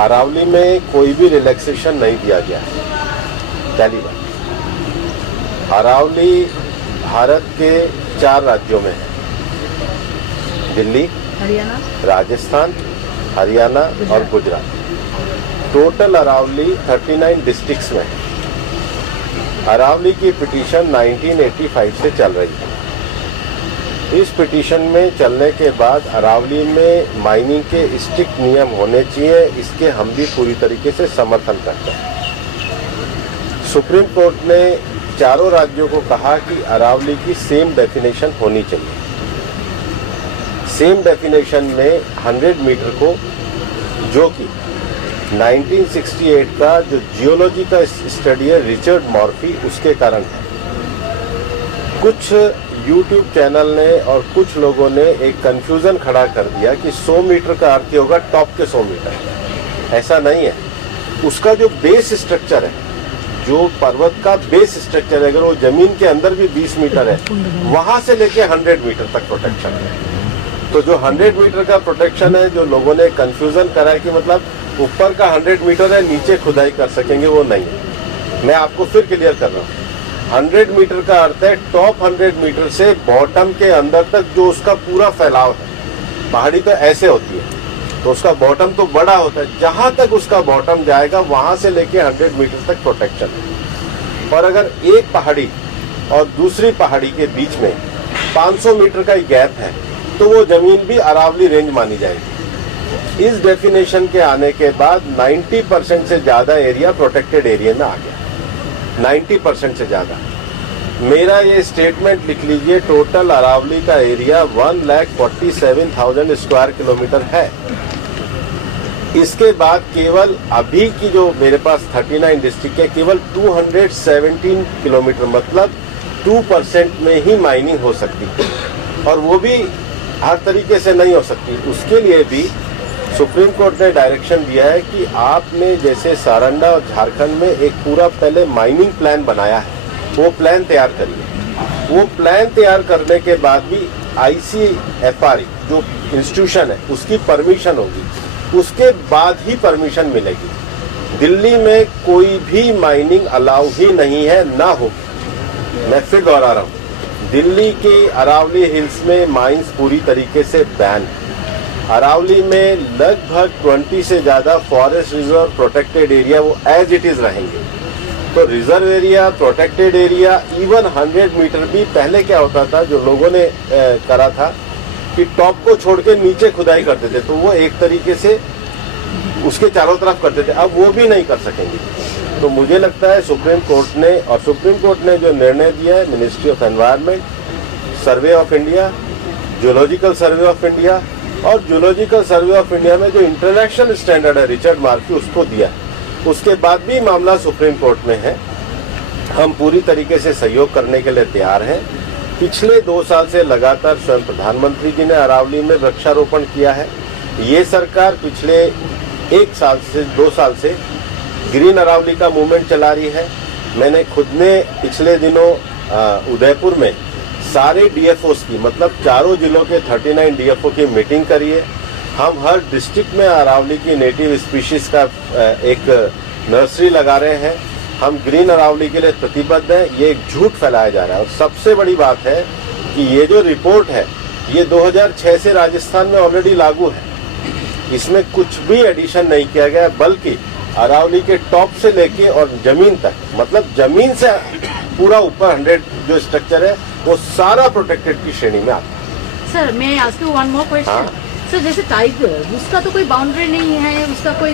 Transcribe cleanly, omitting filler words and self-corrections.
अरावली में कोई भी रिलैक्सेशन नहीं दिया गया है। पहली बात, अरावली भारत के 4 राज्यों में है, दिल्ली, हरियाणा, राजस्थान, हरियाणा और गुजरात। टोटल अरावली 39 डिस्ट्रिक्ट्स में है। अरावली की पिटीशन 1985 से चल रही है। इस पिटीशन में चलने के बाद अरावली में माइनिंग के स्ट्रिक्ट नियम होने चाहिए, इसके हम भी पूरी तरीके से समर्थन करते हैं। सुप्रीम कोर्ट ने चारों राज्यों को कहा कि अरावली की सेम डेफिनेशन होनी चाहिए। सेम डेफिनेशन में 100 मीटर को, जो कि 1968 का जो जियोलॉजी का स्टडी है रिचर्ड मॉर्फी, उसके कारण है। कुछ यूट्यूब चैनल ने और कुछ लोगों ने एक कंफ्यूजन खड़ा कर दिया कि 100 मीटर का अर्थ होगा टॉप के 100 मीटर। ऐसा नहीं है। उसका जो बेस स्ट्रक्चर है, जो पर्वत का बेस स्ट्रक्चर है, अगर वो जमीन के अंदर भी 20 मीटर है, वहां से लेके 100 मीटर तक प्रोटेक्शन है। तो जो 100 मीटर का प्रोटेक्शन है, जो लोगों ने कंफ्यूजन करा है कि मतलब ऊपर का 100 मीटर है, नीचे खुदाई कर सकेंगे, वो नहीं है। मैं आपको फिर क्लियर कर रहा हूँ। 100 मीटर का अर्थ है टॉप 100 मीटर से बॉटम के अंदर तक जो उसका पूरा फैलाव है। पहाड़ी तो ऐसे होती है, तो उसका बॉटम तो बड़ा होता है, जहां तक उसका बॉटम जाएगा वहां से लेके 100 मीटर तक प्रोटेक्शन है। और अगर एक पहाड़ी और दूसरी पहाड़ी के बीच में 500 मीटर का गैप है, तो वो जमीन भी अरावली रेंज मानी जाएगी। इस डेफिनेशन के आने के बाद 90% से ज्यादा एरिया प्रोटेक्टेड एरिया में आ गया। 90% से ज्यादा। मेरा ये स्टेटमेंट लिख लीजिए, टोटल अरावली का एरिया 1,47,000 स्क्वायर किलोमीटर है। इसके बाद केवल अभी की जो मेरे पास 39 डिस्ट्रिक्ट है, केवल 217 किलोमीटर, मतलब 2% में ही माइनिंग हो सकती है। और वो भी हर तरीके से नहीं हो सकती। उसके लिए भी सुप्रीम कोर्ट ने डायरेक्शन दिया है कि आपने जैसे सारंडा और झारखंड में एक पूरा पहले माइनिंग प्लान बनाया है, वो प्लान तैयार करिए। वो प्लान तैयार करने के बाद भी ICFR जो इंस्टीट्यूशन है उसकी परमिशन होगी, उसके बाद ही परमिशन मिलेगी। दिल्ली में कोई भी माइनिंग अलाउ ही नहीं है, ना होगी। मैं फिर दोहरा रहा हूँ, दिल्ली के अरावली हिल्स में माइंस पूरी तरीके से बैन है। अरावली में लगभग 20 से ज्यादा फॉरेस्ट रिजर्व प्रोटेक्टेड एरिया वो एज इट इज रहेंगे। तो reserve area, protected area, even 100 metre भी पहले क्या होता था, जो लोगों ने करा था कि टॉप को छोड़ के नीचे खुदाई करते थे, तो वो एक तरीके से उसके चारों तरफ करते थे। अब वो भी नहीं कर सकेंगे। तो मुझे लगता है सुप्रीम कोर्ट ने जो निर्णय दिया है, ministry of environment, survey of India, geological survey of India, और जियोलॉजिकल सर्वे ऑफ इंडिया में जो इंटरनेशनल स्टैंडर्ड है रिचर्ड मार्फी, उसको दिया। उसके बाद भी मामला सुप्रीम कोर्ट में है। हम पूरी तरीके से सहयोग करने के लिए तैयार हैं। पिछले 2 साल से लगातार स्वयं प्रधानमंत्री जी ने अरावली में वृक्षारोपण किया है। ये सरकार पिछले 1 साल से 2 साल से ग्रीन अरावली का मूवमेंट चला रही है। मैंने खुद ने पिछले दिनों उदयपुर में सारे DFOs की, मतलब चारों जिलों के 39 DFO की मीटिंग करी है। हम हर डिस्ट्रिक्ट में अरावली की नेटिव स्पीशीज का एक नर्सरी लगा रहे हैं। हम ग्रीन अरावली के लिए प्रतिबद्ध हैं। ये एक झूठ फैलाया जा रहा है। और सबसे बड़ी बात है कि ये जो रिपोर्ट है, ये 2006 से राजस्थान में ऑलरेडी लागू है। इसमें कुछ भी एडिशन नहीं किया गया, बल्कि अरावली के टॉप से लेके और जमीन तक, मतलब जमीन से पूरा ऊपर 100 जो स्ट्रक्चर है, वो सारा प्रोटेक्टेड की श्रेणी में आता है। सर मैं ask you one more question. Sir जैसे टाइगर, उसका तो कोई बाउंड्री नहीं है, उसका कोई